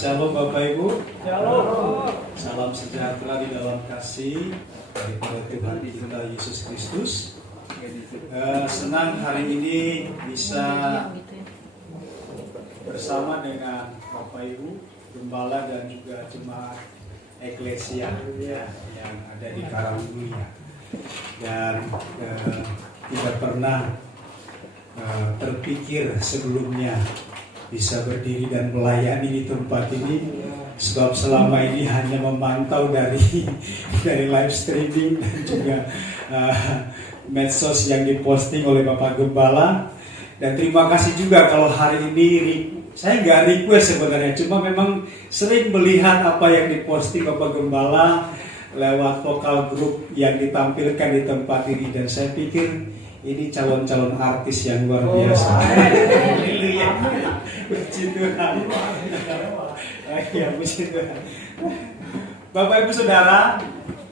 Shalom Bapak Ibu. Shalom. Salam sejahtera di dalam kasih daripada Tuhan kita Yesus Kristus. Senang hari ini bisa bersama dengan Bapak Ibu, Gembala dan juga jemaat Eklesia yang ada di Karangdunia. Dan tidak pernah terpikir sebelumnya bisa berdiri dan melayani di tempat ini, sebab selama ini hanya memantau dari live streaming dan juga medsos yang diposting oleh Bapak Gembala. Dan terima kasih juga kalau hari ini saya nggak request sebenarnya, cuma memang sering melihat apa yang diposting Bapak Gembala lewat vokal grup yang ditampilkan di tempat ini, dan saya pikir ini calon-calon artis yang luar biasa. Haleluya. Puji Tuhan. Ya, puji Tuhan. Bapak Ibu Saudara,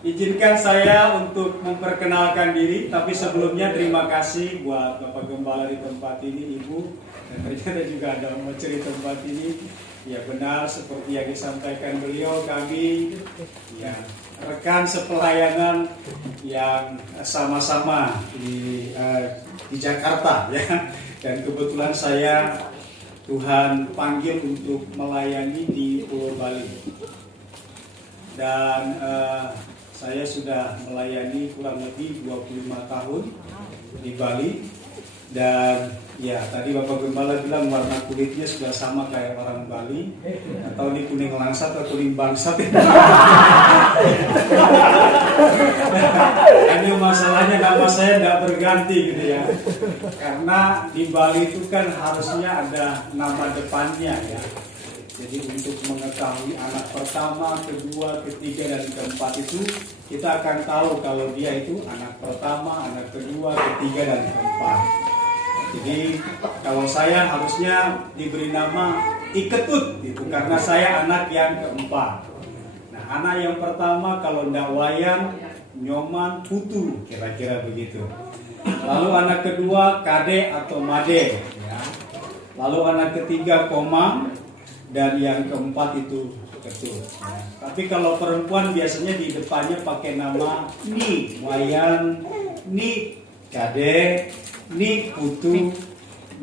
izinkan saya untuk memperkenalkan diri, tapi sebelumnya terima kasih buat Bapak Gembala di tempat ini, Ibu, dan ternyata juga ada Om di tempat ini. Ya benar seperti yang disampaikan beliau, kami ya rekan sepelayanan yang sama-sama di Jakarta ya, dan kebetulan saya Tuhan panggil untuk melayani di Pulau Bali, dan saya sudah melayani kurang lebih 25 tahun di Bali. Dan ya tadi Bapak Gembala bilang warna kulitnya sudah sama kayak orang Bali, atau ini kuning langsat atau kuning bangsat. Hanya masalahnya nama saya tidak berganti gitu ya, karena di Bali itu kan harusnya ada nama depannya ya. Jadi untuk mengetahui anak pertama, kedua, ketiga, dan keempat itu kita akan tahu kalau dia itu anak pertama, anak kedua, ketiga, dan keempat. Jadi kalau saya harusnya diberi nama Iketut gitu, karena saya anak yang keempat. Nah, anak yang pertama kalau ndak Wayan, Nyoman, Putu, kira-kira begitu. Lalu anak kedua Kade atau Made ya. Lalu anak ketiga Komang, dan yang keempat itu Ketut ya. Tapi kalau perempuan biasanya di depannya pakai nama Ni Wayan, Ni Kade, Ni Putu,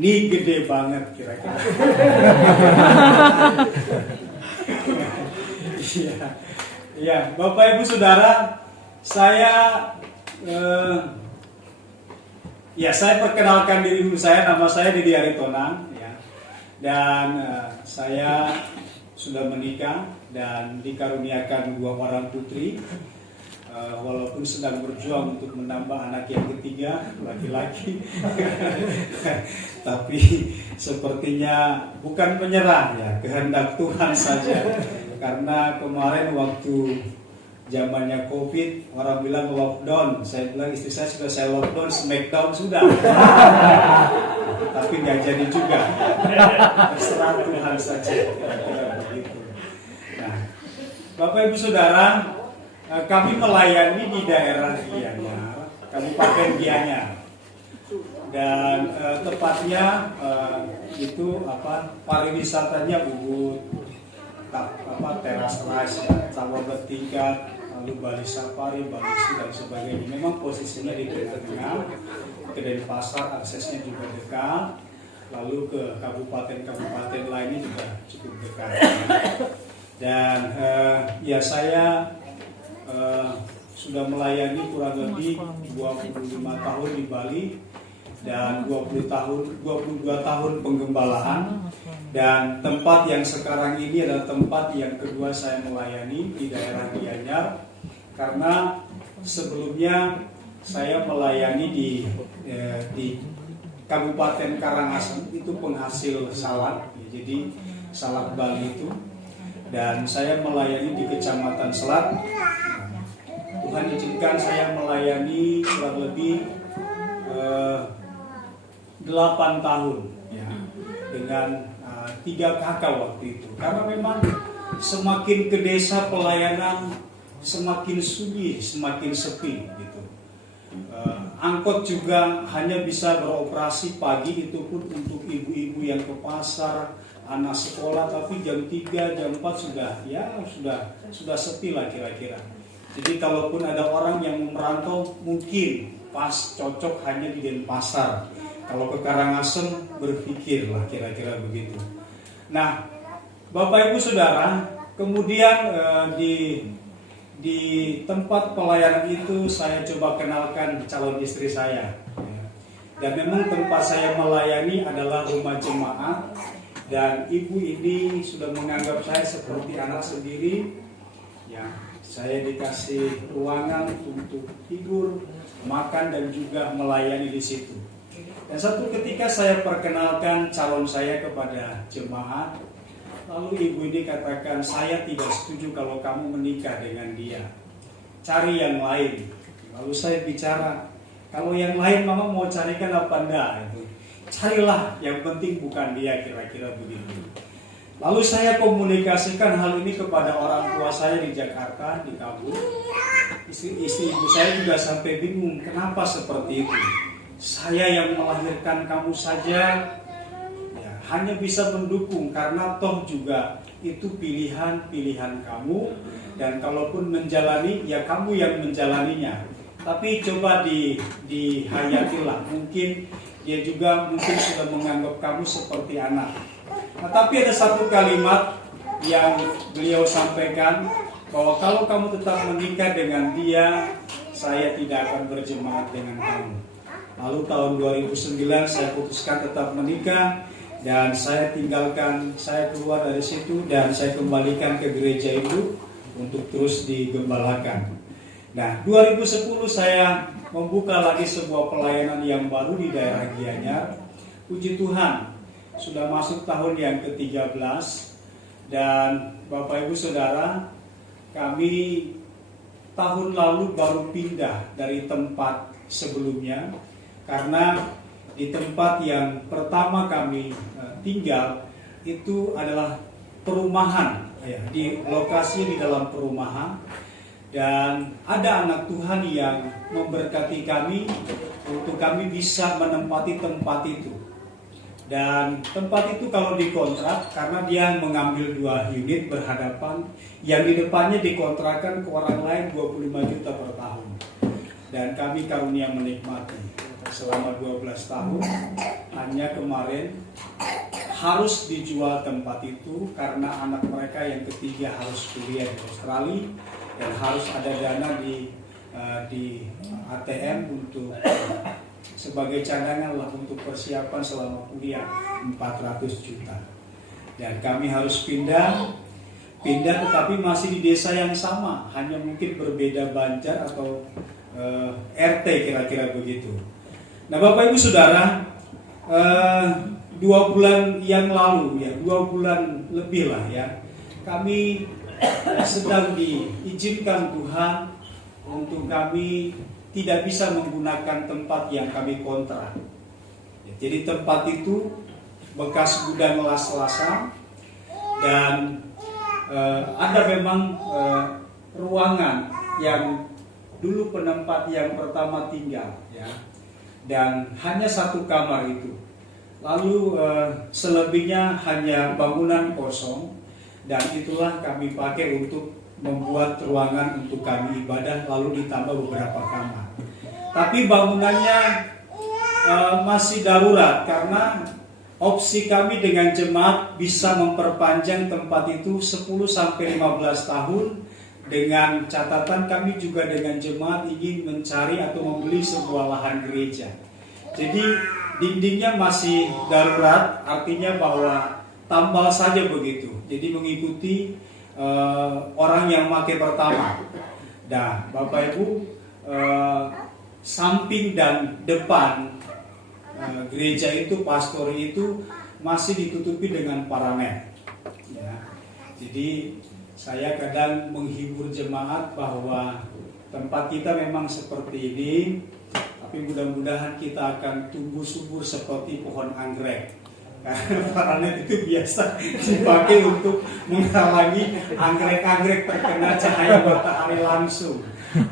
Ni gede banget kira-kira. Iya, Bapak Ibu Saudara, saya perkenalkan diri dulu. Nama saya Didi Aritonang ya. Dan saya sudah menikah dan dikaruniakan 2 orang putri. Walaupun sedang berjuang untuk menambah anak yang ketiga, laki-laki. Tapi sepertinya bukan menyerah ya, kehendak Tuhan saja. Karena kemarin waktu zamannya COVID, orang bilang lockdown, saya bilang istri saya sudah saya lockdown, smackdown sudah. Tapi nggak jadi juga. Terserah Tuhan saja. Nah, Bapak Ibu Saudara, kami melayani di daerah Gianyar, Kabupaten Gianyar, dan tepatnya itu pariwisatanya Ubud, teras rice, tower bertingkat, lalu Bali Safari, Bali Sea dan sebagainya. Memang posisinya di tengah-tengah, ke Denpasar aksesnya juga dekat, lalu ke kabupaten-kabupaten lainnya juga cukup dekat. Dan ya saya sudah melayani kurang lebih 25 tahun di Bali dan 22 tahun penggembalaan, dan tempat yang sekarang ini adalah tempat yang kedua saya melayani di daerah Gianyar, karena sebelumnya saya melayani di Kabupaten Karangasem, itu penghasil salak, jadi salak Bali itu, dan saya melayani di Kecamatan Selat. Tuhan izinkan saya melayani kurang lebih 8 tahun ya, dengan 3 kakak waktu itu. Karena memang semakin ke desa pelayanan semakin sunyi, semakin sepi gitu. Angkot juga hanya bisa beroperasi pagi, itu pun untuk ibu-ibu yang ke pasar anak sekolah, tapi jam 3, jam 4 sudah sepi lah kira-kira. Jadi kalaupun ada orang yang merantau mungkin pas cocok hanya di Denpasar. Kalau ke Karangasem berpikir lah kira-kira begitu. Nah, Bapak Ibu Saudara, kemudian di tempat pelayanan itu saya coba kenalkan calon istri saya. Dan memang tempat saya melayani adalah rumah jemaat, dan ibu ini sudah menganggap saya seperti anak sendiri. Ya, saya dikasih ruangan untuk tidur, makan, dan juga melayani di situ. Dan satu ketika saya perkenalkan calon saya kepada jemaat, lalu ibu ini katakan, saya tidak setuju kalau kamu menikah dengan dia, cari yang lain. Lalu saya bicara, kalau yang lain mama mau carikan apa enggak? Carilah, yang penting bukan dia, kira-kira begitu. Lalu saya komunikasikan hal ini kepada orang tua saya di Jakarta, di Kabul. Istri ibu saya juga sampai bingung, kenapa seperti itu? Saya yang melahirkan kamu saja, ya, hanya bisa mendukung karena toh juga itu pilihan kamu, dan kalaupun menjalani, ya kamu yang menjalaninya. Tapi coba dihayatilah, mungkin dia juga mungkin sudah menganggap kamu seperti anak. Nah, tapi ada satu kalimat yang beliau sampaikan, bahwa kalau kamu tetap menikah dengan dia, saya tidak akan berjemaat dengan kamu. Lalu tahun 2009 saya putuskan tetap menikah, dan saya keluar dari situ dan saya kembalikan ke gereja itu untuk terus digembalakan. Nah, 2010 saya membuka lagi sebuah pelayanan yang baru di daerah Gianyar. Puji Tuhan, sudah masuk tahun yang ke-13, dan Bapak Ibu Saudara, kami tahun lalu baru pindah dari tempat sebelumnya, karena di tempat yang pertama kami tinggal itu adalah perumahan, ya, di lokasi di dalam perumahan. Dan ada anak Tuhan yang memberkati kami untuk kami bisa menempati tempat itu. Dan tempat itu kalau dikontrak, karena dia mengambil 2 unit berhadapan, yang di depannya dikontrakan ke orang lain 25 juta per tahun. Dan kami karunia menikmati selama 12 tahun. Hanya kemarin harus dijual tempat itu karena anak mereka yang ketiga harus kuliah di Australia, dan harus ada dana di ATM untuk sebagai cadangan lah untuk persiapan selama kuliah 400 juta. Dan kami harus pindah tetapi masih di desa yang sama, hanya mungkin berbeda banjar atau RT kira-kira begitu. Nah, Bapak Ibu Saudara, 2 bulan yang lalu, ya 2 bulan lebih lah ya, kami sedang diizinkan Tuhan untuk kami tidak bisa menggunakan tempat yang kami kontrak. Jadi tempat itu bekas gudang las-lasan, dan ada memang ruangan yang dulu penempat yang pertama tinggal, ya, dan hanya 1 kamar itu. Lalu selebihnya hanya bangunan kosong, dan itulah kami pakai untuk membuat ruangan untuk kami ibadah, lalu ditambah beberapa kamar. Tapi bangunannya masih darurat, karena opsi kami dengan jemaat bisa memperpanjang tempat itu 10-15 tahun, dengan catatan kami juga dengan jemaat ingin mencari atau membeli sebuah lahan gereja. Jadi dindingnya masih darurat, artinya bahwa tambal saja begitu. Jadi mengikuti orang yang pakai pertama. Nah, Bapak Ibu, samping dan depan gereja itu, pastori itu masih ditutupi dengan paramet. Ya. Jadi saya kadang menghibur jemaat bahwa tempat kita memang seperti ini, tapi mudah-mudahan kita akan tumbuh subur seperti pohon anggrek. Karena paranet itu biasa dipakai untuk menghalangi anggrek-anggrek terkena cahaya matahari langsung.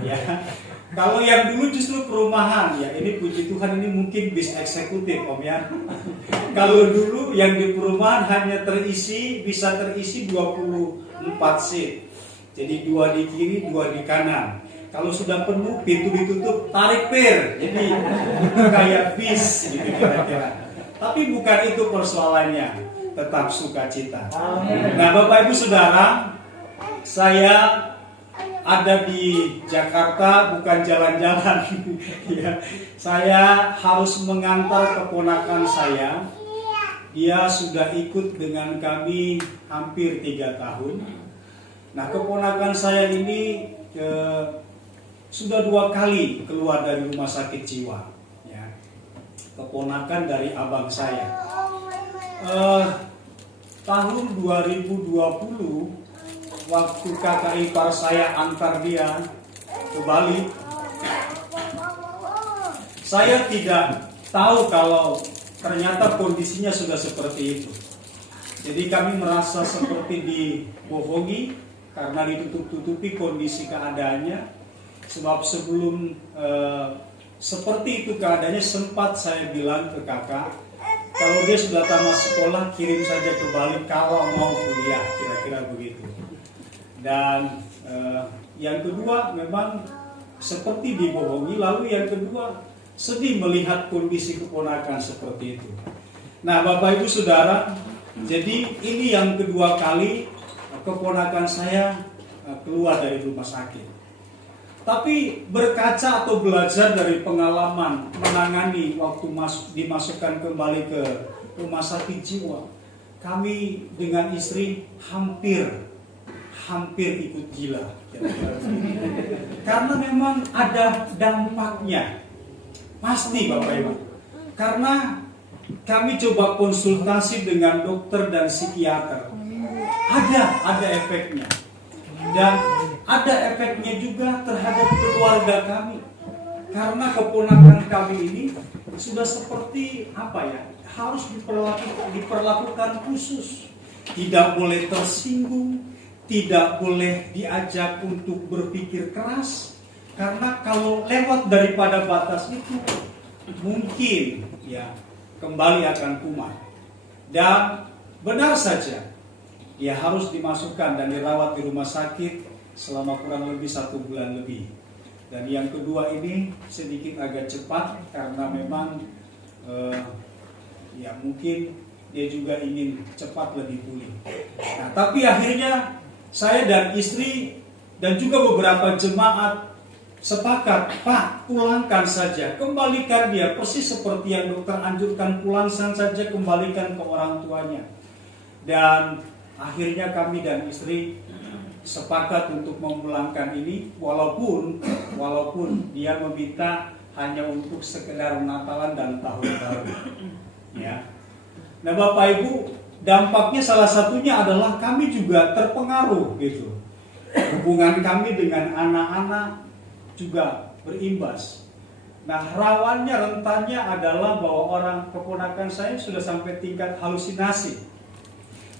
Ya. Kalau yang dulu justru perumahan, ya ini puji Tuhan ini mungkin bis eksekutif Om ya. Kalau dulu yang di perumahan hanya bisa terisi 24 seat. Jadi 2 di kiri, 2 di kanan. Kalau sudah penuh, pintu ditutup, tarik per. Jadi kayak bis gitu kira-kira. Tapi bukan itu persoalannya, tetap sukacita. Nah Bapak Ibu Saudara, saya ada di Jakarta bukan jalan-jalan. Ya, saya harus mengantar keponakan saya. Dia sudah ikut dengan kami hampir 3 tahun. Nah keponakan saya ini sudah 2 kali keluar dari rumah sakit jiwa. Ya. Keponakan dari abang saya. Tahun 2020 waktu kakak ipar saya antar dia ke Bali, saya tidak tahu kalau ternyata kondisinya sudah seperti itu. Jadi kami merasa seperti dibohongi karena ditutup-tutupi kondisi keadaannya. Sebab sebelum seperti itu keadaannya, sempat saya bilang ke kakak, kalau dia sudah tamat sekolah kirim saja ke Bali kalau mau kuliah, kira-kira begitu. Dan yang kedua memang seperti dibohongi. Lalu yang kedua sedih melihat kondisi keponakan seperti itu. Nah Bapak Ibu Saudara, jadi ini yang kedua kali keponakan saya keluar dari rumah sakit. Tapi berkaca atau belajar dari pengalaman menangani waktu dimasukkan kembali ke rumah sakit jiwa, kami dengan istri hampir ikut gila. Karena memang ada dampaknya. Pasti Bapak Ibu. Karena kami coba konsultasi dengan dokter dan psikiater. Ada efeknya. Dan ada efeknya juga terhadap keluarga kami. Karena keponakan kami ini sudah seperti harus diperlakukan khusus. Tidak boleh tersinggung, tidak boleh diajak untuk berpikir keras, karena kalau lewat daripada batas itu mungkin kembali akan kumat. Dan benar saja dia harus dimasukkan dan dirawat di rumah sakit selama kurang lebih 1 bulan lebih. Dan yang kedua ini sedikit agak cepat karena memang mungkin dia juga ingin cepat lebih pulih. Nah, tapi akhirnya saya dan istri dan juga beberapa jemaat sepakat, Pak, pulangkan saja, kembalikan dia persis seperti yang dokter anjurkan, pulangkan saja, kembalikan ke orang tuanya. Dan akhirnya kami dan istri sepakat untuk memulangkan ini, walaupun dia meminta hanya untuk sekedar Natalan dan tahun baru. Ya. Nah Bapak Ibu, dampaknya salah satunya adalah kami juga terpengaruh gitu. Hubungan kami dengan anak-anak juga berimbas. Nah rawannya, rentannya adalah bahwa orang keponakan saya sudah sampai tingkat halusinasi.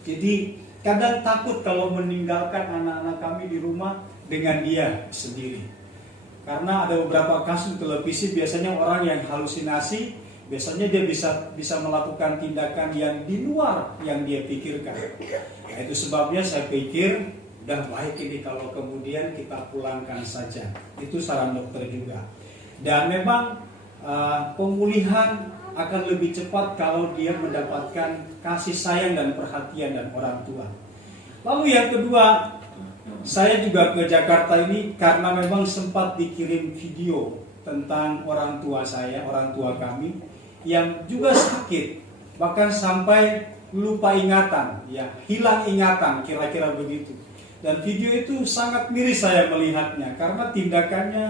Jadi kadang takut kalau meninggalkan anak-anak kami di rumah dengan dia sendiri. Karena ada beberapa kasus televisi biasanya orang yang halusinasi, biasanya dia bisa melakukan tindakan yang di luar yang dia pikirkan. Nah, itu sebabnya saya pikir udah baik ini kalau kemudian kita pulangkan saja. Itu saran dokter juga. Dan memang pemulihan akan lebih cepat kalau dia mendapatkan kasih sayang dan perhatian dan orang tua. Lalu yang kedua, saya juga ke Jakarta ini karena memang sempat dikirim video tentang orang tua saya, orang tua kami yang juga sakit, bahkan sampai lupa ingatan, hilang ingatan, kira-kira begitu. Dan video itu sangat miris saya melihatnya karena tindakannya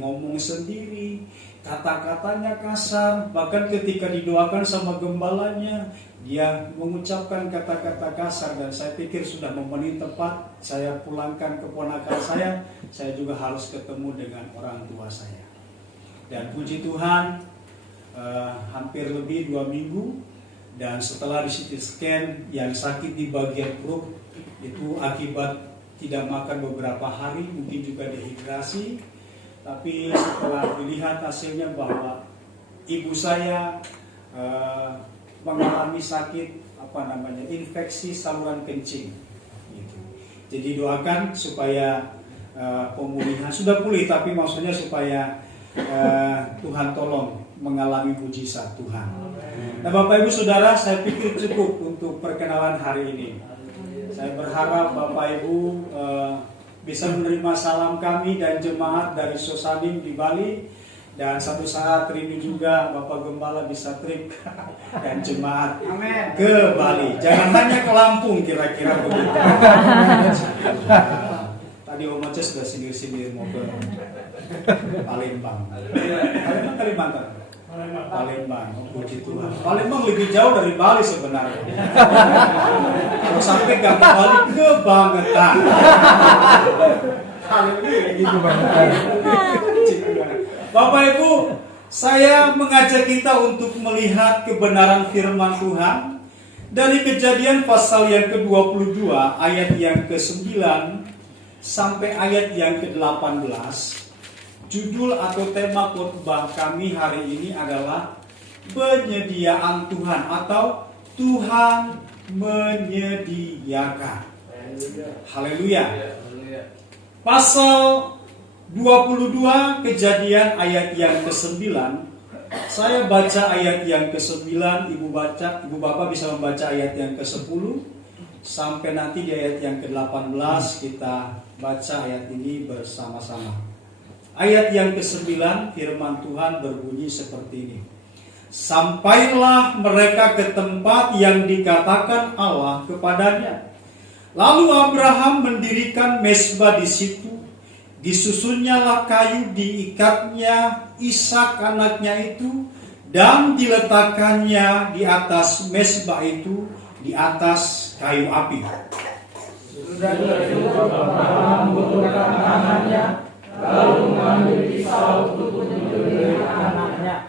ngomong sendiri, kata-katanya kasar, bahkan ketika didoakan sama gembalanya dia mengucapkan kata-kata kasar. Dan saya pikir sudah memenuhi tepat saya pulangkan keponakan saya juga harus ketemu dengan orang tua saya. Dan puji Tuhan, hampir lebih 2 minggu, dan setelah di CT scan yang sakit di bagian perut itu akibat tidak makan beberapa hari, mungkin juga dehidrasi. Tapi setelah dilihat hasilnya bahwa ibu saya mengalami sakit infeksi saluran kencing. Gitu. Jadi doakan supaya pemulihan sudah pulih, tapi maksudnya supaya Tuhan tolong mengalami mujizat Tuhan. Nah, Bapak Ibu Saudara, saya pikir cukup untuk perkenalan hari ini. Saya berharap Bapak Ibu bisa menerima salam kami dan jemaat dari Sosadim di Bali, dan satu saat rindu juga Bapak Gembala bisa trip dan jemaat ke Bali. Jangan hanya ke Lampung kira-kira begitu. Tadi Om Oce sudah sindir-sindir mau ke Palembang. Kalimantan. Palembang, puji Tuhan. Palembang lebih jauh dari Bali sebenarnya. Kalau sampai gak ke Bali, kebangetan. Gitu banget. Bapak Ibu, saya mengajak kita untuk melihat kebenaran firman Tuhan dari Kejadian pasal yang ke-22 ayat yang ke-9 sampai ayat yang ke-18. Judul atau tema khotbah kami hari ini adalah penyediaan Tuhan atau Tuhan menyediakan. Haleluya. Pasal 22 Kejadian ayat yang ke-9. Saya baca ayat yang ke-9, Ibu Bapak bisa membaca ayat yang ke-10 sampai nanti di ayat yang ke-18 kita baca ayat ini bersama-sama. Ayat yang ke-9 firman Tuhan berbunyi seperti ini. Sampailah mereka ke tempat yang dikatakan Allah kepadanya. Lalu Abraham mendirikan mezbah di situ. Disusunnyalah kayu, diikatnya Ishak anaknya itu, dan diletakkannya di atas mezbah itu, di atas kayu api. Sudah Abraham membutuhkan tangannya, lalu mengambil pisau untuk menyembelih anaknya.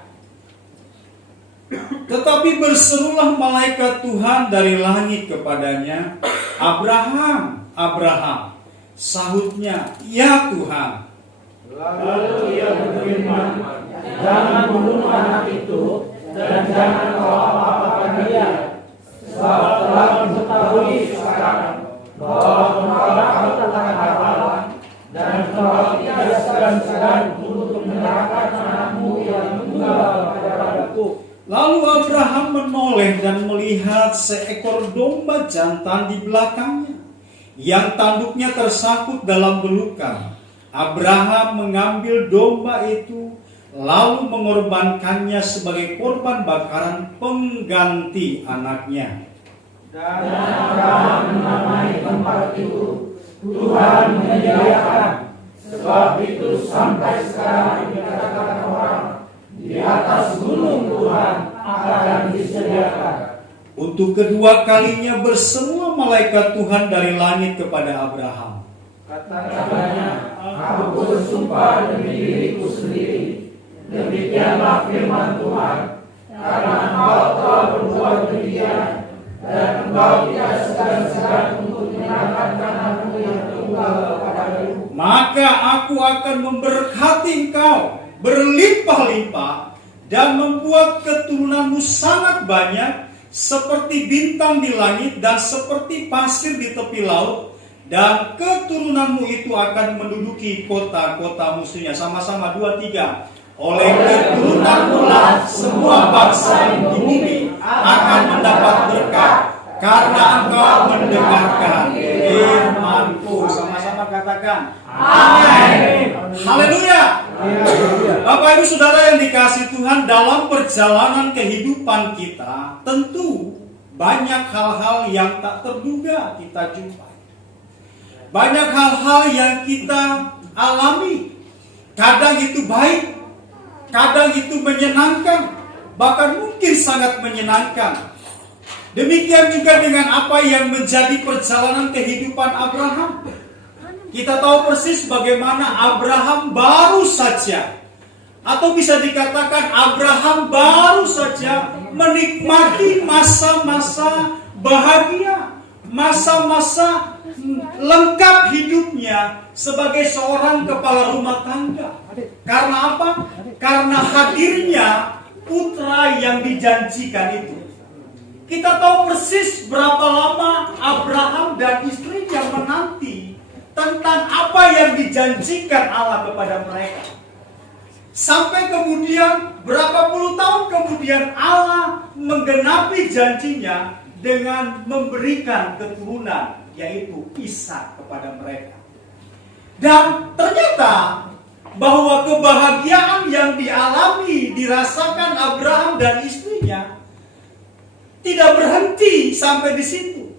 Tetapi berserulah malaikat Tuhan dari langit kepadanya, Abraham, Abraham. Sahutnya, ya Tuhan. Lalu ia berfirman, jangan membunuh anak itu dan jangan kau apa-apakan dia, sebab telah mengetahui sekarang bahwa engkau tentang Allah dan engkau tidak segan-segan untuk menyerahkan anakmu yang tunggal kepadaku. Lalu Abraham menoleh dan melihat seekor domba jantan di belakangnya, yang tanduknya tersangkut dalam belukan. Abraham mengambil domba itu, lalu mengorbankannya sebagai korban bakaran pengganti anaknya. Dan Abraham menamai tempat itu Tuhan menyediakan, sebab itu sampai sekarang dikatakan orang, di atas gunung Tuhan akan disediakan. Untuk kedua kalinya berseru malaikat Tuhan dari langit kepada Abraham. Katanya, aku bersumpah demi diriku sendiri, demikianlah firman Tuhan, karena engkau telah berbuat demikian, dan engkau tidak segan-segan untuk menyerahkan anakmu yang tunggal kepadaku. Maka aku akan memberkati engkau berlimpah-limpah dan membuat keturunanmu sangat banyak, seperti bintang di langit dan seperti pasir di tepi laut, dan keturunanmu itu akan menduduki kota-kota musuhnya. Sama-sama 2, 3. Oleh keturunanmu lah semua bangsa di bumi akan mendapat berkat, karena engkau mendengarkan firman-Ku. Sama-sama katakan amin. Haleluya. Bapak Ibu Saudara yang dikasihi Tuhan, dalam perjalanan kehidupan kita tentu banyak hal-hal yang tak terduga kita jumpai. Banyak hal-hal yang kita alami. Kadang itu baik, kadang itu menyenangkan, bahkan mungkin sangat menyenangkan. Demikian juga dengan apa yang menjadi perjalanan kehidupan Abraham. Kita tahu persis bagaimana Abraham baru saja, atau bisa dikatakan Abraham baru saja menikmati masa-masa bahagia, masa-masa lengkap hidupnya sebagai seorang kepala rumah tangga. Karena apa? Karena hadirnya putra yang dijanjikan itu. Kita tahu persis berapa lama Abraham dan istrinya menanti tentang apa yang dijanjikan Allah kepada mereka. Sampai kemudian berapa puluh tahun kemudian Allah menggenapi janjinya dengan memberikan keturunan, yaitu Ishak kepada mereka. Dan ternyata bahwa kebahagiaan yang dialami, dirasakan Abraham dan istrinya tidak berhenti sampai di situ.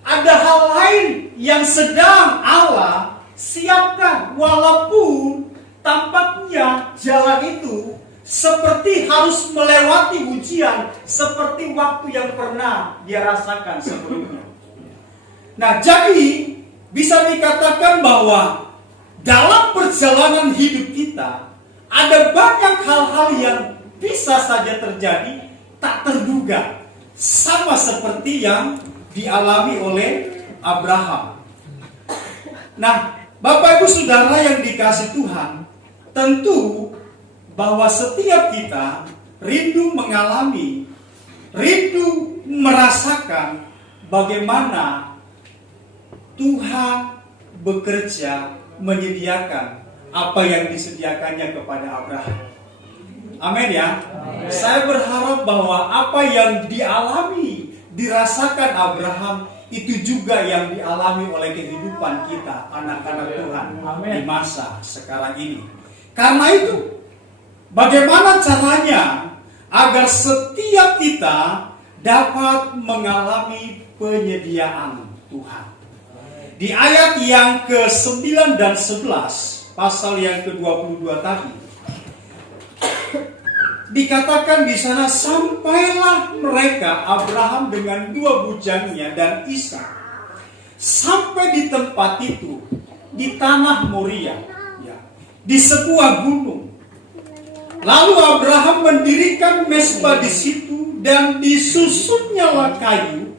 Ada hal lain yang sedang Allah siapkan, walaupun tampaknya jalan itu seperti harus melewati ujian seperti waktu yang pernah dia rasakan sebelumnya. Nah, jadi bisa dikatakan bahwa dalam perjalanan hidup kita ada banyak hal-hal yang bisa saja terjadi tak terduga, sama seperti yang dialami oleh Abraham. Nah, Bapak Ibu Saudara yang dikasihi Tuhan, tentu bahwa setiap kita rindu mengalami, rindu merasakan bagaimana Tuhan bekerja menyediakan apa yang disediakannya kepada Abraham. Amin ya. Saya berharap bahwa apa yang dialami, dirasakan Abraham itu juga yang dialami oleh kehidupan kita, anak-anak Tuhan, di masa sekarang ini. Karena itu, bagaimana caranya agar setiap kita dapat mengalami penyediaan Tuhan? Di ayat yang ke-9 dan 11, pasal yang ke-22 tadi, dikatakan di sana, sampailah mereka, Abraham dengan dua bujangnya dan Ishak, sampai di tempat itu, di tanah Moria, ya, di sebuah gunung. Lalu Abraham mendirikan mezbah di situ dan disusunnyalah kayu,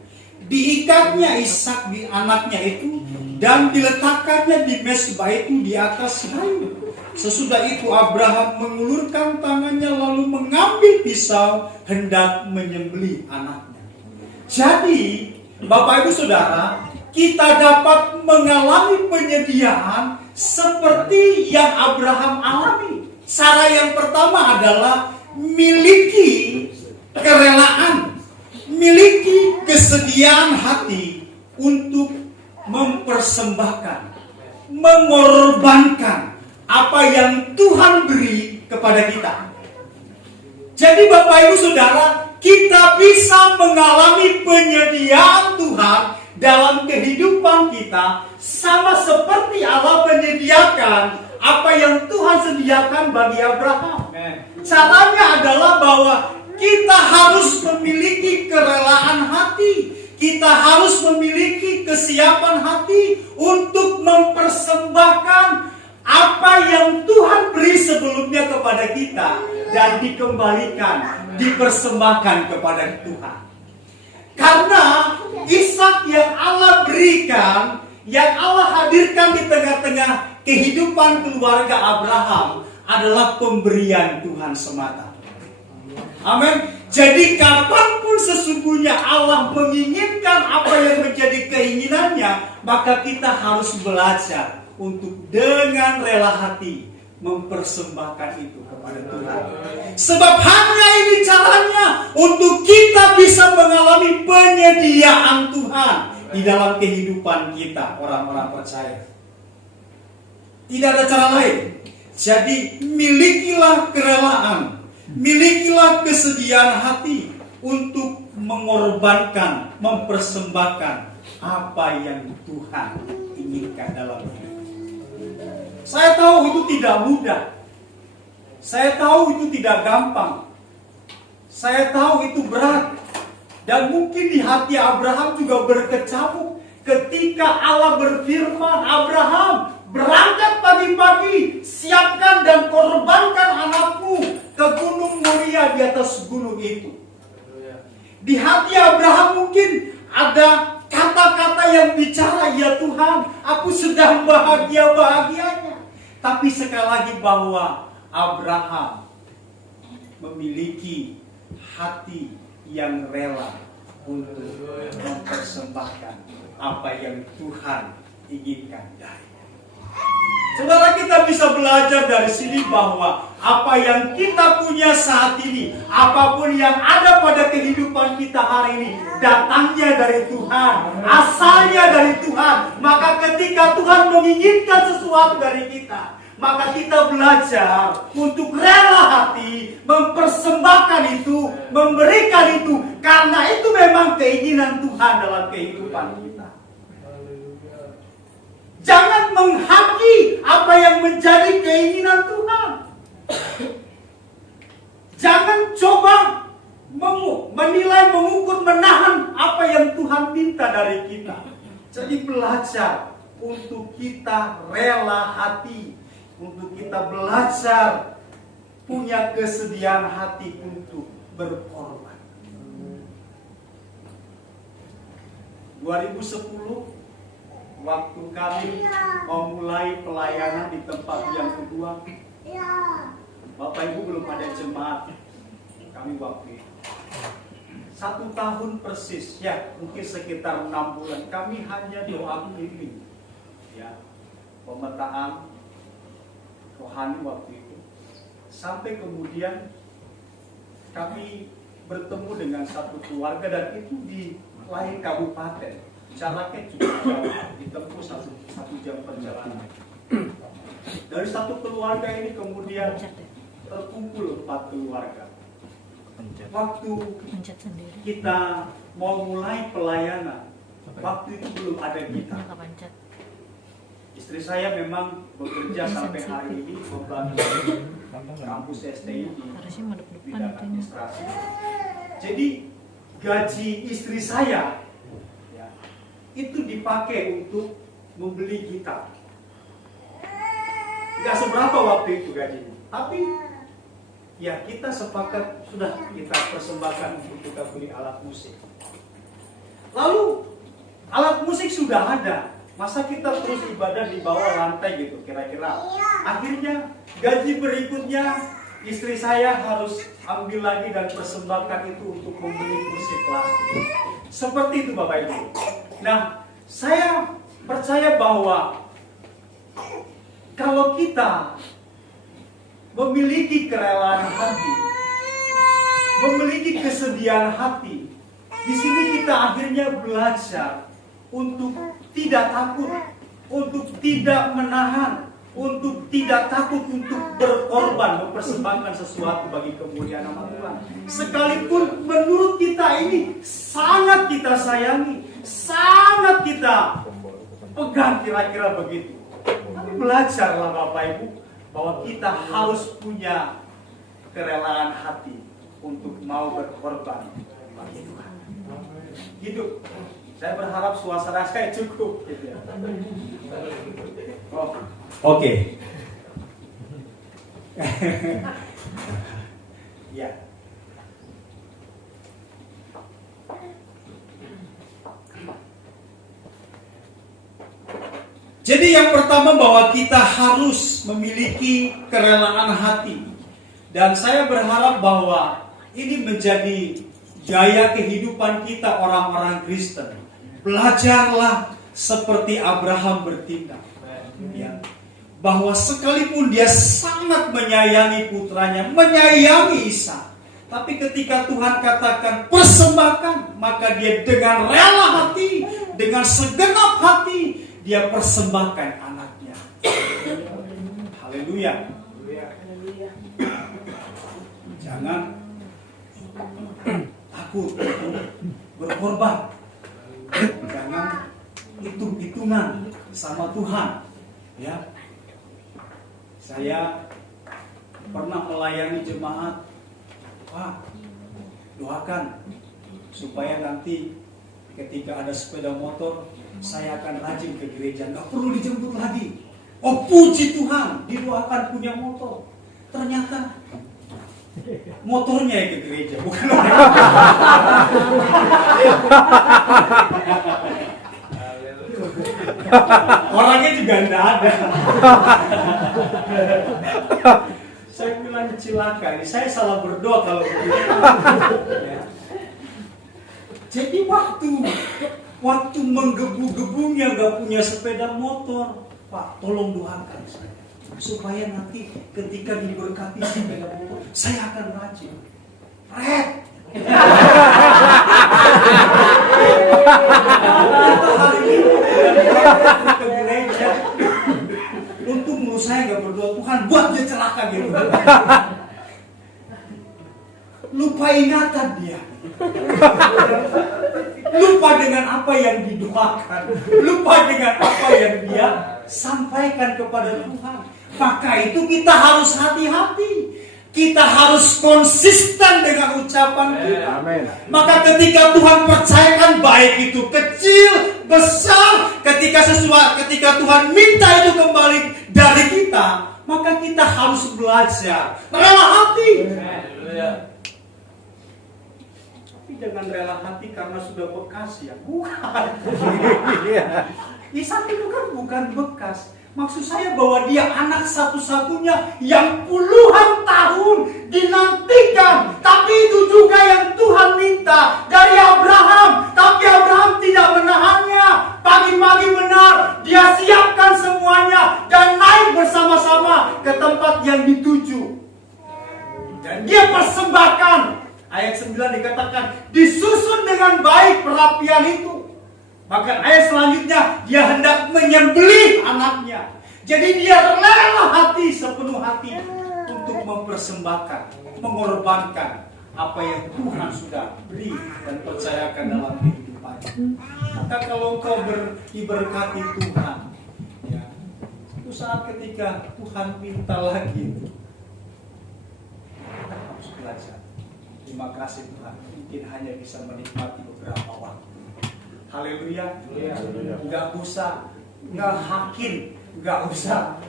diikatnya Ishak di anaknya itu dan diletakkannya di mezbah itu di atas kayu. Sesudah itu Abraham mengulurkan tangannya lalu mengambil pisau hendak menyembelih anaknya. Jadi, Bapak Ibu Saudara, kita dapat mengalami penyediaan seperti yang Abraham alami. Cara yang pertama adalah miliki kerelaan, miliki kesediaan hati untuk mempersembahkan, mengorbankan apa yang Tuhan beri kepada kita. Jadi Bapak Ibu Saudara, kita bisa mengalami penyediaan Tuhan dalam kehidupan kita sama seperti Allah menyediakan apa yang Tuhan sediakan bagi Abraham. Caranya adalah bahwa kita harus memiliki kerelaan hati. Kita harus memiliki kesiapan hati untuk mempersembahkan apa yang Tuhan beri sebelumnya kepada kita dan dikembalikan, dipersembahkan kepada Tuhan. Karena Ishak yang Allah berikan, yang Allah hadirkan di tengah-tengah kehidupan keluarga Abraham adalah pemberian Tuhan semata. Amin. Jadi kapanpun sesungguhnya Allah menginginkan apa yang menjadi keinginannya, maka kita harus belajar untuk dengan rela hati mempersembahkan itu kepada Tuhan. Sebab hanya ini caranya untuk kita bisa mengalami penyediaan Tuhan di dalam kehidupan kita, orang-orang percaya. Tidak ada cara lain. Jadi milikilah kerelaan, milikilah kesediaan hati untuk mengorbankan, mempersembahkan apa yang Tuhan inginkan dalam hidup. Saya tahu itu tidak mudah. Saya tahu itu tidak gampang. Saya tahu itu berat. Dan mungkin di hati Abraham juga berkecamuk ketika Allah berfirman, Abraham, berangkat pagi-pagi, siapkan dan korbankan anakmu ke gunung Moria di atas gunung itu. Di hati Abraham mungkin ada kata-kata yang bicara, ya Tuhan, aku sedang bahagia-bahagianya. Tapi sekali lagi bahwa Abraham memiliki hati yang rela untuk mempersembahkan apa yang Tuhan inginkan darinya. Saudara, kita bisa belajar dari sini bahwa apa yang kita punya saat ini, apapun yang ada pada kehidupan kita hari ini, datangnya dari Tuhan, asalnya dari Tuhan. Maka ketika Tuhan menginginkan sesuatu dari kita, maka kita belajar untuk rela hati, mempersembahkan itu, memberikan itu, karena itu memang keinginan Tuhan dalam kehidupan kita. Jangan menghaki apa yang menjadi keinginan Tuhan. Jangan coba menilai, mengukur, menahan apa yang Tuhan minta dari kita. Jadi belajar untuk kita rela hati, untuk kita belajar punya kesediaan hati untuk berkorban. 2010 waktu kami memulai pelayanan di tempat yang kedua, Bapak Ibu belum ada jemaat. Kami waktu itu 1 tahun persis, ya mungkin sekitar 6 bulan. Kami hanya doa keliling, ya, pemetaan rohani waktu itu. Sampai kemudian kami bertemu dengan satu keluarga, dan itu di lain kabupaten. Jaraknya juga jauh, ditempuh satu jam perjalanan. Dari satu keluarga ini kemudian terkumpul 4 keluarga. Waktu kita mau mulai pelayanan, waktu itu belum ada gitar. Istri saya memang bekerja sampai hari ini membantu kampus STI di bidang administrasi. Jadi gaji istri saya itu dipakai untuk membeli gitar. Gak seberapa waktu itu gajinya, tapi ya kita sepakat sudah kita persembahkan untuk kita beli alat musik. Lalu alat musik sudah ada, masa kita terus ibadah di bawah lantai gitu kira-kira. Akhirnya gaji berikutnya istri saya harus ambil lagi dan persembahkan itu untuk membeli kursi plastik. Seperti itu Bapak Ibu. Nah, saya percaya bahwa kalau kita memiliki kerelaan hati, memiliki kesediaan hati, di sini kita akhirnya belajar untuk tidak takut, untuk tidak menahan, untuk tidak takut untuk berkorban, mempersembahkan sesuatu bagi kemuliaan nama Tuhan. Sekalipun menurut kita ini sangat kita sayangi, sangat kita pegang kira-kira begitu. Tapi belajarlah Bapak Ibu bahwa kita harus punya kerelaan hati untuk mau berkorban bagi Tuhan. Hidup. Saya berharap suasana saya cukup. Gitu ya. Oh. Oke. Ya. Jadi yang pertama bahwa kita harus memiliki kerelaan hati. Dan saya berharap bahwa ini menjadi gaya kehidupan kita orang-orang Kristen. Belajarlah seperti Abraham bertindak. Ya. Bahwa sekalipun dia sangat menyayangi putranya, menyayangi Ishak, tapi ketika Tuhan katakan persembahkan, maka dia dengan rela hati, dengan segenap hati, dia persembahkan anaknya. Haleluya. Jangan takut untuk berkorban. Jangan hitung-hitungan sama Tuhan. Ya. Saya pernah melayani jemaat. Pak, doakan supaya nanti ketika ada sepeda motor, saya akan rajin ke gereja, nggak perlu dijemput lagi. Oh puji Tuhan, didoakan punya motor. Ternyata motornya yang ke gereja, bukan orang. Orangnya juga tidak ada. Saya bilang celaka, saya salah berdoa kalau begitu. Ya. Jadi waktu menggebu-gebunya gak punya sepeda motor, Pak, tolong doakan saya supaya nanti ketika diberkati sepeda motor, saya akan rajin. Red. Hari ini ke gereja, untung mulut saya gak berdoa, Tuhan buat dia celaka gitu. Lupa ingatan dia. Lupa dengan apa yang didoakan. Lupa dengan apa yang dia sampaikan kepada Tuhan. Maka itu kita harus hati-hati. Kita harus konsisten dengan ucapan kita. Amen. Maka ketika Tuhan percayakan, baik itu kecil, besar, ketika Tuhan minta itu kembali dari kita, maka kita harus belajar rela hati. Tapi jangan rela hati karena sudah bekas ya, bukan. Ishak itu kan bukan bekas. Maksud saya bahwa dia anak satu-satunya yang puluhan tahun dinantikan. Tapi itu juga yang Tuhan minta dari Abraham. Tapi Abraham tidak menahannya. Pagi-pagi benar, dia siapkan semuanya dan naik bersama-sama ke tempat yang dituju. Dan dia persembahkan. Ayat 9 dikatakan, disusun dengan baik perapian itu. Bahkan ayat selanjutnya, dia hendak menyembelih anaknya. Jadi dia rela hati, sepenuh hati untuk mempersembahkan, mengorbankan apa yang Tuhan sudah beri dan percayakan dalam kehidupannya. Maka kalau engkau diberkati Tuhan, ya, itu saat ketika Tuhan minta lagi, kita harus belajar. Terima kasih Tuhan, mungkin hanya bisa menikmati beberapa waktu. Haleluya. Enggak usah, enggak hakim, enggak usah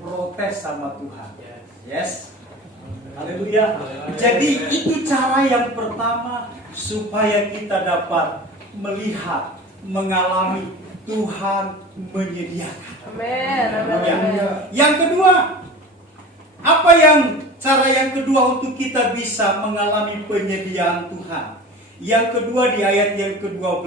protes sama Tuhan. Yes. Haleluya. Jadi itu cara yang pertama supaya kita dapat melihat, mengalami Tuhan menyediakan. Amin. Yang kedua, cara yang kedua untuk kita bisa mengalami penyediaan Tuhan? Yang kedua di ayat yang ke-12,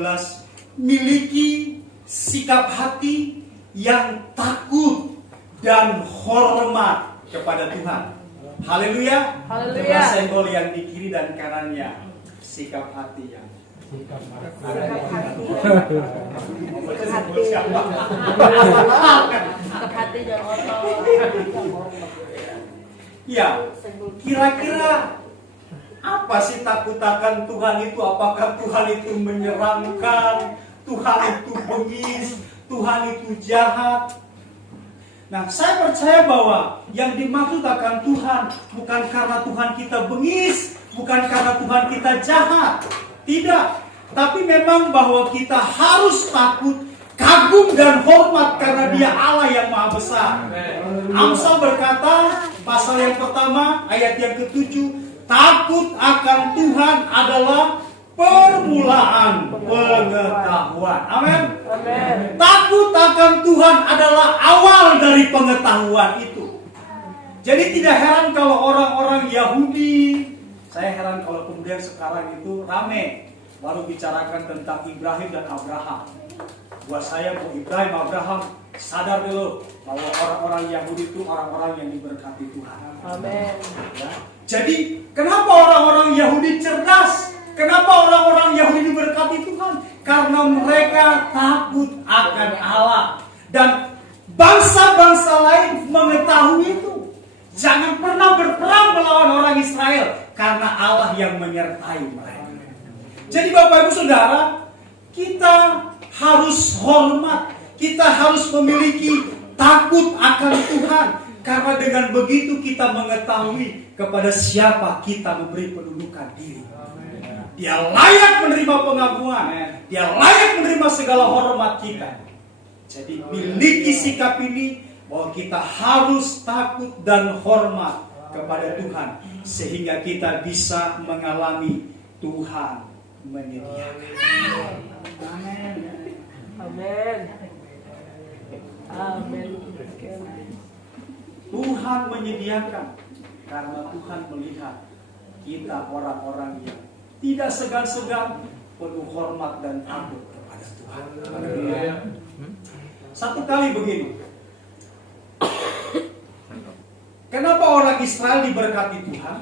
miliki sikap hati yang takut dan hormat kepada Tuhan. Haleluya. Haleluya. Senggol yang di kiri dan kanannya, sikap hati yang ya, kira-kira apa sih takut akan Tuhan itu? Apakah Tuhan itu menyeramkan? Tuhan itu bengis? Tuhan itu jahat? Nah, saya percaya bahwa yang dimaksud akan Tuhan bukan karena Tuhan kita bengis, bukan karena Tuhan kita jahat. Tidak. Tapi memang bahwa kita harus takut, kagum dan hormat karena Dia Allah yang Maha Besar. Amsal berkata, pasal yang pertama, ayat yang ke-7, takut akan Tuhan adalah permulaan pengetahuan. Amin. Takut akan Tuhan adalah awal dari pengetahuan itu. Jadi tidak heran kalau orang-orang Yahudi, saya heran kalau kemudian sekarang itu rame baru bicarakan tentang Ibrahim dan Abraham. Buat saya, Ibrahim, Abraham, sadar dulu bahwa orang-orang Yahudi itu orang-orang yang diberkati Tuhan. Amin. Ya. Jadi, kenapa orang-orang Yahudi cerdas? Kenapa orang-orang Yahudi diberkati Tuhan? Karena mereka takut akan Allah. Dan bangsa-bangsa lain mengetahui itu. Jangan pernah berperang melawan orang Israel, karena Allah yang menyertai mereka. Jadi Bapak Ibu Saudara, kita harus hormat, kita harus memiliki takut akan Tuhan. Karena dengan begitu kita mengetahui kepada siapa kita memberi penundukan diri. Dia layak menerima pengagungan, Dia layak menerima segala hormat kita. Jadi miliki sikap ini bahwa kita harus takut dan hormat kepada Tuhan, sehingga kita bisa mengalami Tuhan menyediakan. Amin. Amin. Tuhan menyediakan karena Tuhan melihat kita orang-orang yang tidak segan-segan, penuh hormat dan takut kepada Tuhan. Satu kali begini. Kenapa orang Israel diberkati Tuhan?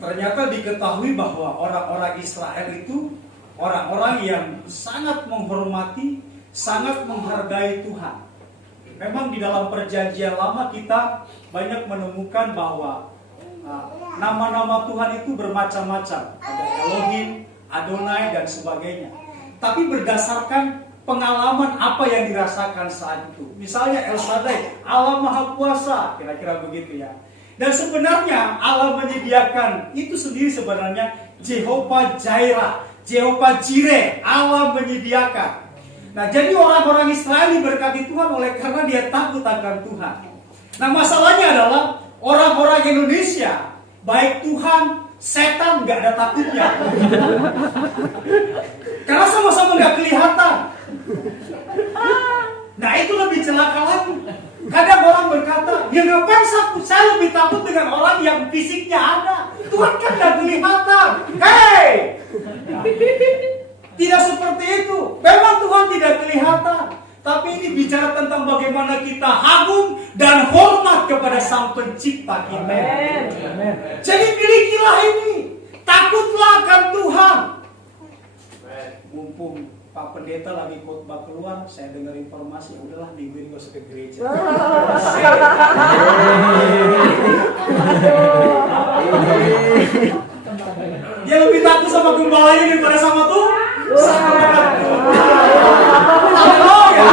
Ternyata diketahui bahwa orang-orang Israel itu orang-orang yang sangat menghormati, sangat menghargai Tuhan. Memang di dalam perjanjian lama kita banyak menemukan bahwa nama-nama Tuhan itu bermacam-macam. Ada Elohim, Adonai, dan sebagainya. Tapi berdasarkan pengalaman apa yang dirasakan saat itu. Misalnya El Shaddai, Allah Maha Kuasa, kira-kira begitu ya. Dan sebenarnya Allah menyediakan itu sendiri sebenarnya Jehovah Jireh, Jehovah Jireh, Allah menyediakan. Nah, jadi orang-orang Israel diberkati Tuhan oleh karena dia takut akan Tuhan. Nah, masalahnya adalah orang-orang Indonesia, baik Tuhan, setan nggak ada takutnya. Karena sama-sama nggak kelihatan. Nah, itu lebih celaka lagi. Kadang orang berkata, ya ngapain saya lebih takut dengan orang yang fisiknya ada. Tuhan kan nggak kelihatan. Hei! Tidak seperti itu. Memang Tuhan tidak kelihatan. Tapi ini bicara tentang bagaimana kita agung dan hormat kepada Sang Pencipta kita. Amen. Jadi milikilah ini. Takutlah akan Tuhan. Mumpung Pak Pendeta lagi khotbah keluar, saya dengar informasi, udahlah minggu ini gak usah ke gereja. Dia lebih takut sama gembalanya daripada sama Tuhan. Haleluya.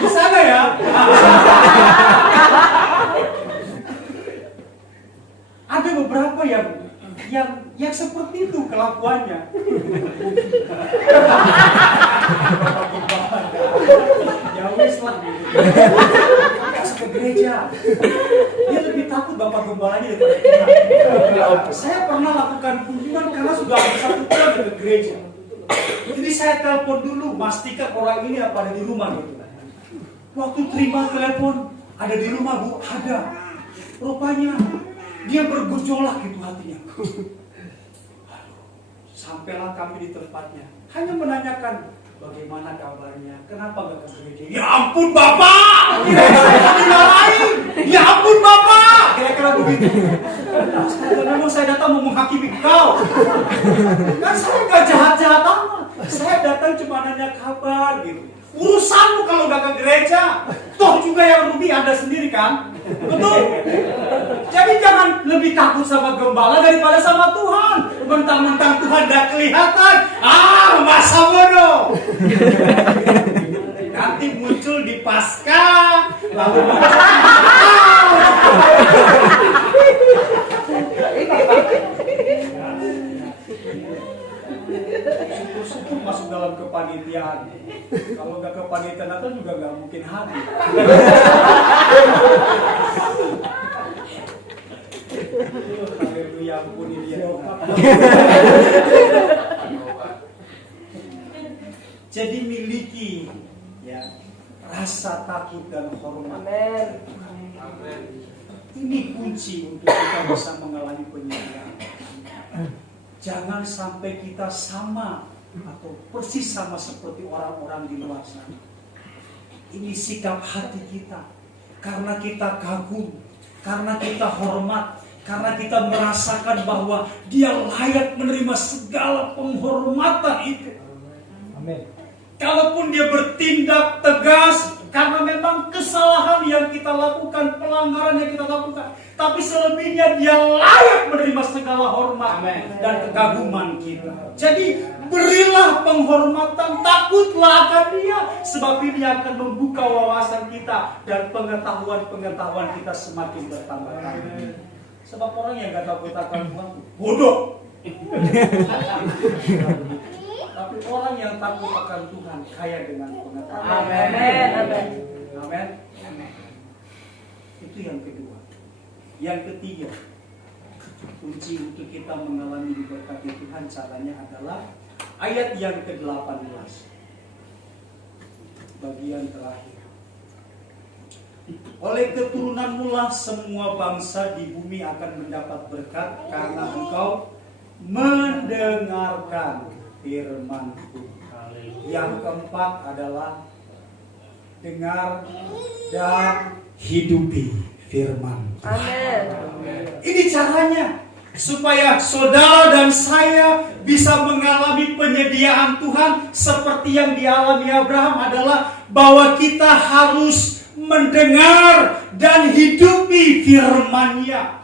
Di sana ya. Ada beberapa yang seperti itu kelakuannya. Ya wes lah. Kasih ke gereja. Dia lebih takut bapak gembalanya daripada Tuhan. Saya pernah lakukan kunjungan karena sudah ada satu bulan ke gereja. Jadi saya telepon dulu, pastikan orang ini apa ada di rumah gitu. Waktu terima telepon, ada di rumah Bu, ada. Rupanya dia bergejolak gitu hatinya. Sampailah kami di tempatnya, hanya menanyakan bagaimana kabarnya, kenapa gak ke gereja? Ya ampun Bapak, kira-kira dimarahin. Ya ampun Bapak, kira-kira begitu. Memang saya datang mau menghakimi kau. Kan saya gak jahat-jahat amat. Saya datang cuma nanya kabar gitu. Urusanmu kalau gak ke gereja. Toh juga yang rugi Anda sendiri kan? Betul? Jadi jangan lebih takut sama gembala daripada sama Tuhan. Mentang-mentang Tuhan gak kelihatan. Masa bodoh. Nanti muncul di Paskah. Lalu syukur-syukur masuk dalam kepanitiaan. Kalau nggak kepanitiaan Natal juga nggak mungkin hadir. Haleluya, ampuni dia. Jadi miliki ya rasa takut dan hormat. Amen. Ini kunci untuk kita bisa mengalami penyediaan. Jangan sampai kita sama atau persis sama seperti orang-orang di luar sana. Ini sikap hati kita. Karena kita kagum, karena kita hormat, karena kita merasakan bahwa dia layak menerima segala penghormatan itu. Amin. Kalaupun dia bertindak tegas, karena memang kesalahan yang kita lakukan, pelanggaran yang kita lakukan, tapi selebihnya dia layak menerima segala hormat dan kekaguman kita. Jadi berilah penghormatan, takutlah akan dia, sebab ini akan membuka wawasan kita dan pengetahuan kita semakin bertambah-tambah. Sebab orang yang gak takut akan Tuhan bodoh. Tapi orang yang takut akan Tuhan kaya dengan pengetahuan. Amin. Itu yang kedua. Yang ketiga, Kunci untuk kita mengalami diberkati Tuhan caranya adalah ayat yang ke-18, bagian terakhir. Oleh keturunanmu lah semua bangsa di bumi akan mendapat berkat karena engkau mendengarkan firman-Ku. Yang keempat adalah dengar dan hidupi firman. Amin. Ini caranya supaya saudara dan saya bisa mengalami penyediaan Tuhan seperti yang dialami Abraham adalah bahwa kita harus mendengar dan hidupi firman-Nya.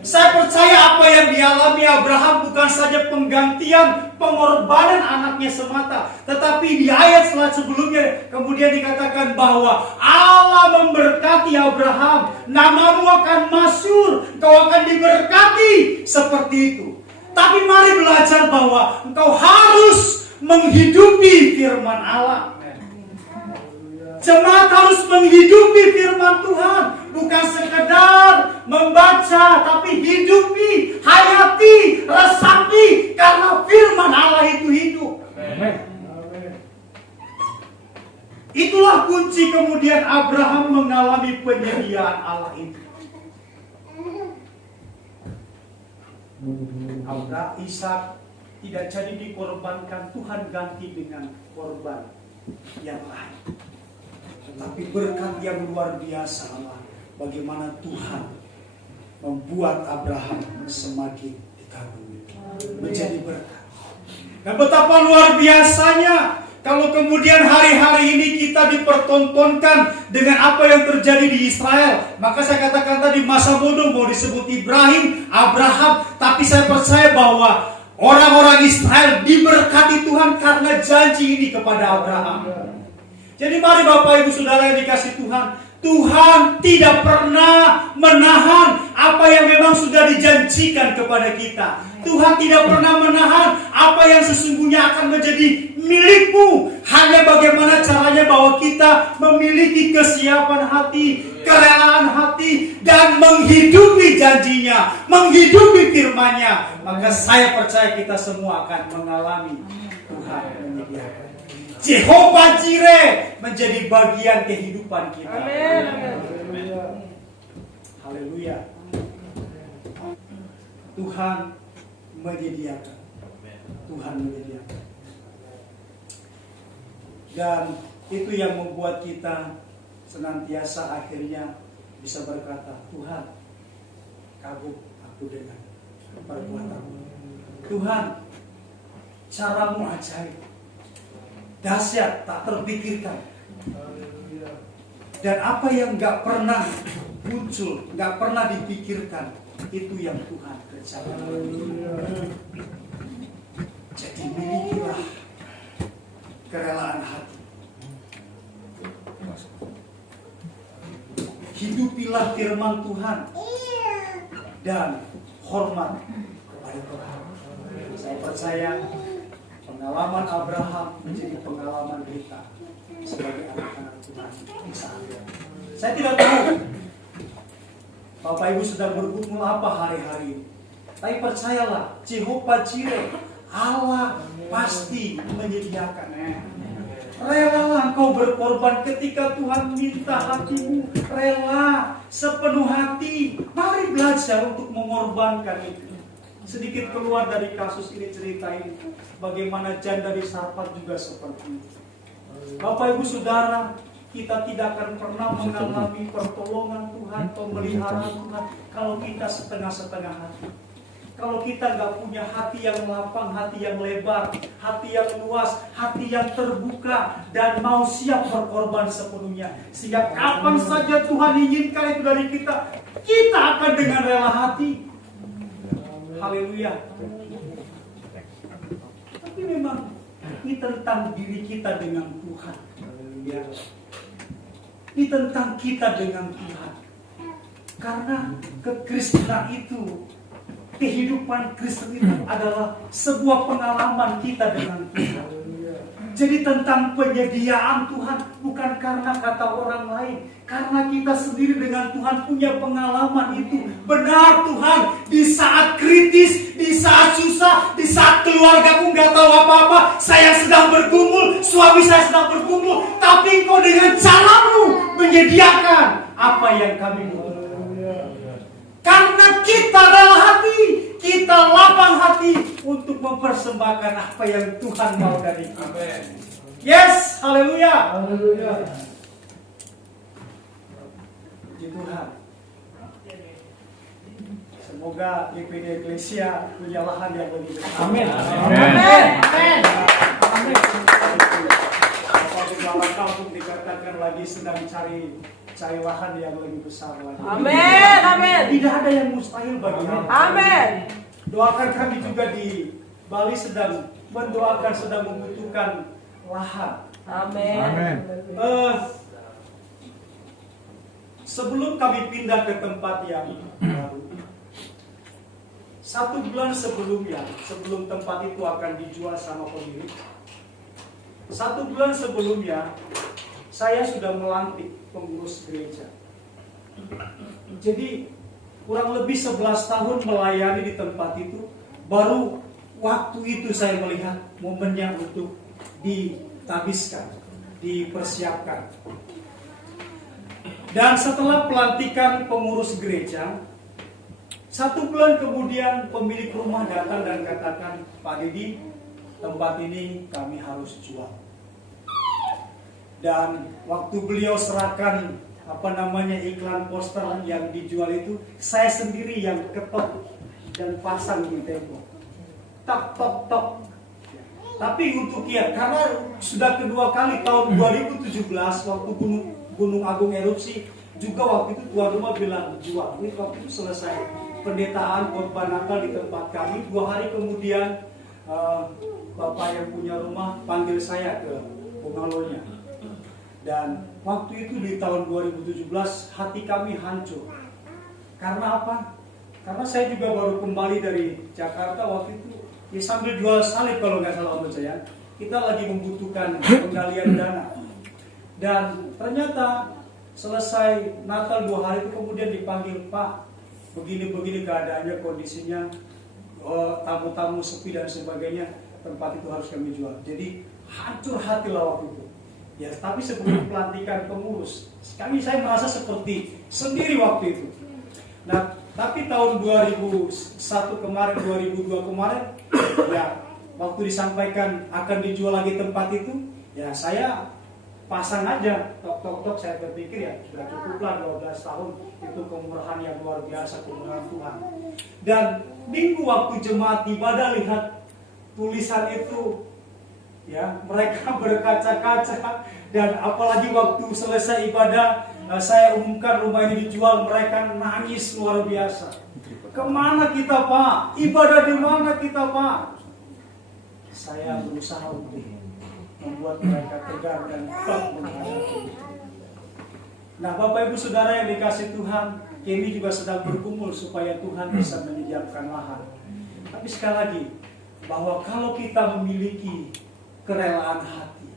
Saya percaya apa yang dialami Abraham bukan saja penggantian pengorbanan anaknya semata, tetapi di ayat sebelumnya kemudian dikatakan bahwa Allah memberkati Abraham, namamu akan masyhur, kau akan diberkati seperti itu. Tapi mari belajar bahwa engkau harus menghidupi firman Allah. Jemaat harus menghidupi firman Tuhan, bukan sekedar membaca, tapi hidupi, hayati, resapi, karena firman Allah itu hidup. Amen. Itulah kunci kemudian Abraham mengalami penyediaan Allah itu. Abraham, Ishak tidak jadi dikorbankan, Tuhan ganti dengan korban yang lain. Tetapi berkat yang luar biasa Allah, bagaimana Tuhan membuat Abraham semakin dikagumi, menjadi berkat. Dan betapa luar biasanya kalau kemudian hari-hari ini kita dipertontonkan dengan apa yang terjadi di Israel. Maka saya katakan tadi masa bodoh mau disebut Ibrahim, Abraham, tapi saya percaya bahwa orang-orang Israel diberkati Tuhan karena janji ini kepada Abraham. Jadi mari Bapak Ibu Saudara yang dikasih Tuhan, Tuhan tidak pernah menahan apa yang memang sudah dijanjikan kepada kita. Tuhan tidak pernah menahan apa yang sesungguhnya akan menjadi milikmu. Hanya bagaimana caranya bahwa kita memiliki kesiapan hati, kerelaan hati, dan menghidupi janjinya, menghidupi firman-Nya. Maka saya percaya kita semua akan mengalami Tuhan menyediakan. Jehovah Jireh menjadi bagian kehidupan kita. Amin. Haleluya. Tuhan menyediakan. Tuhan menyediakan. Dan itu yang membuat kita senantiasa akhirnya bisa berkata, Tuhan, kagum aku dengan perbuatanmu. Tuhan, caramu ajaib, dahsyat, tak terpikirkan. Dan apa yang gak pernah muncul, gak pernah dipikirkan, itu yang Tuhan kerjakan. Jadi milikilah kerelaan hati. Hidupilah firman Tuhan dan hormat kepada Tuhan. Saya percaya pengalaman Abraham menjadi pengalaman kita sebagai anak-anak Tuhan di saat ini. Saya tidak tahu Bapak Ibu sedang bergumul apa hari-hari ini, tapi percayalah, Jehovah Jireh, Allah pasti menyediakan. Relalah engkau berkorban ketika Tuhan minta hatimu rela sepenuh hati. Mari belajar untuk mengorbankan itu. Sedikit keluar dari kasus ini, cerita ini, bagaimana janda di Sarfat juga seperti itu. Bapak Ibu Saudara, kita tidak akan pernah mengalami pertolongan Tuhan, pemeliharaan Tuhan kalau kita setengah-setengah hati. Kalau kita nggak punya hati yang lapang, hati yang lebar, hati yang luas, hati yang terbuka, dan mau siap berkorban sepenuhnya. Sehingga kapan saja Tuhan inginkan itu dari kita, kita akan dengan rela hati. Haleluya. Tapi memang ini tentang diri kita dengan Tuhan. Haleluya. Ini tentang kita dengan Tuhan. Karena kekristenan itu, kehidupan Kristen itu adalah sebuah pengalaman kita dengan Tuhan. Jadi tentang penyediaan Tuhan, bukan bukan karena kata orang lain, karena kita sendiri dengan Tuhan punya pengalaman itu. Benar Tuhan, di saat kritis, di saat susah, di saat keluargaku nggak tahu apa-apa, saya sedang bergumul, suami saya sedang bergumul, tapi Engkau dengan caramu menyediakan apa yang kami butuhkan. Karena kita dalam hati, kita lapang hati untuk mempersembahkan apa yang Tuhan mau dari kita. Yes, haleluya. Haleluya. Puji Tuhan. Semoga GPD Eklesia punya lahan yang lebih besar. Amin. Amin. Amin. Bapak Gembala Kampung dikatakan lagi sedang cari lahan yang lebih besar lagi. Amin. Amin. Tidak ada yang mustahil bagi Allah. Amin. Doakan kami juga di Bali sedang mendoakan, sedang membutuhkan lahan. Amin. Sebelum kami pindah ke tempat yang baru, 1 bulan sebelumnya, sebelum tempat itu akan dijual sama pemilik, 1 bulan sebelumnya saya sudah melantik pengurus gereja. Jadi kurang lebih 11 tahun melayani di tempat itu. Baru waktu itu saya melihat momennya untuk ditabiskan, dipersiapkan. Dan setelah pelantikan pengurus gereja, 1 bulan kemudian pemilik rumah datang dan katakan, Pak Didi, tempat ini kami harus jual. Dan waktu beliau serahkan iklan poster yang dijual itu, saya sendiri yang ketok dan pasang di tembok. Tok tok tok. Tapi untuk karena sudah kedua kali tahun 2017 waktu Gunung Agung erupsi, juga waktu itu tuan rumah bilang jual. Ini waktu itu selesai pendetaan khotbah Natal di tempat kami. 2 hari kemudian bapak yang punya rumah panggil saya ke pengalonya. Dan waktu itu di tahun 2017 hati kami hancur. Karena apa? Karena saya juga baru kembali dari Jakarta waktu itu. Ya sambil jual salib kalau nggak salah Om saya. Kita lagi membutuhkan penggalian dana. Dan ternyata selesai Natal 2 hari itu kemudian dipanggil, Pak, begini-begini keadaannya, kondisinya, tamu-tamu sepi dan sebagainya, tempat itu harus kami jual. Jadi hancur hati lah waktu itu. Ya, tapi sebelum pelantikan pengurus, saya merasa seperti sendiri waktu itu. Nah, tapi tahun 2001 kemarin, 2002 kemarin, ya waktu disampaikan akan dijual lagi tempat itu, ya saya pasang aja, tok, saya berpikir ya sudah cukuplah 12 tahun, itu kemurahan yang luar biasa, kemurahan Tuhan. Dan minggu waktu jemaat ibadah lihat tulisan itu, ya mereka berkaca-kaca, dan apalagi waktu selesai ibadah saya umumkan rumah ini dijual, mereka nangis luar biasa. Kemana kita Pak? Ibadah di mana kita Pak? Saya berusaha untuk membuat mereka tegar dan kuat menghadapi. Nah Bapak Ibu Saudara yang dikasih Tuhan, kami juga sedang berkumpul supaya Tuhan bisa menyediakan lahan. Tapi sekali lagi, bahwa kalau kita memiliki kerelaan hati,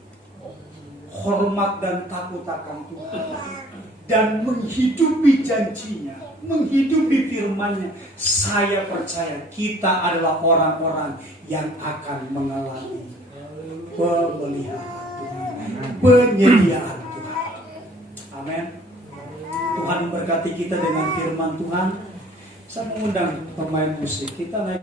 hormat dan takut akan Tuhan, dan menghidupi janjinya, menghidupi firman-Nya, saya percaya kita adalah orang-orang yang akan mengalami pemeliharaan Tuhan, penyediaan Tuhan. Amin. Tuhan memberkati kita dengan firman Tuhan. Saya mengundang pemain musik kita naik.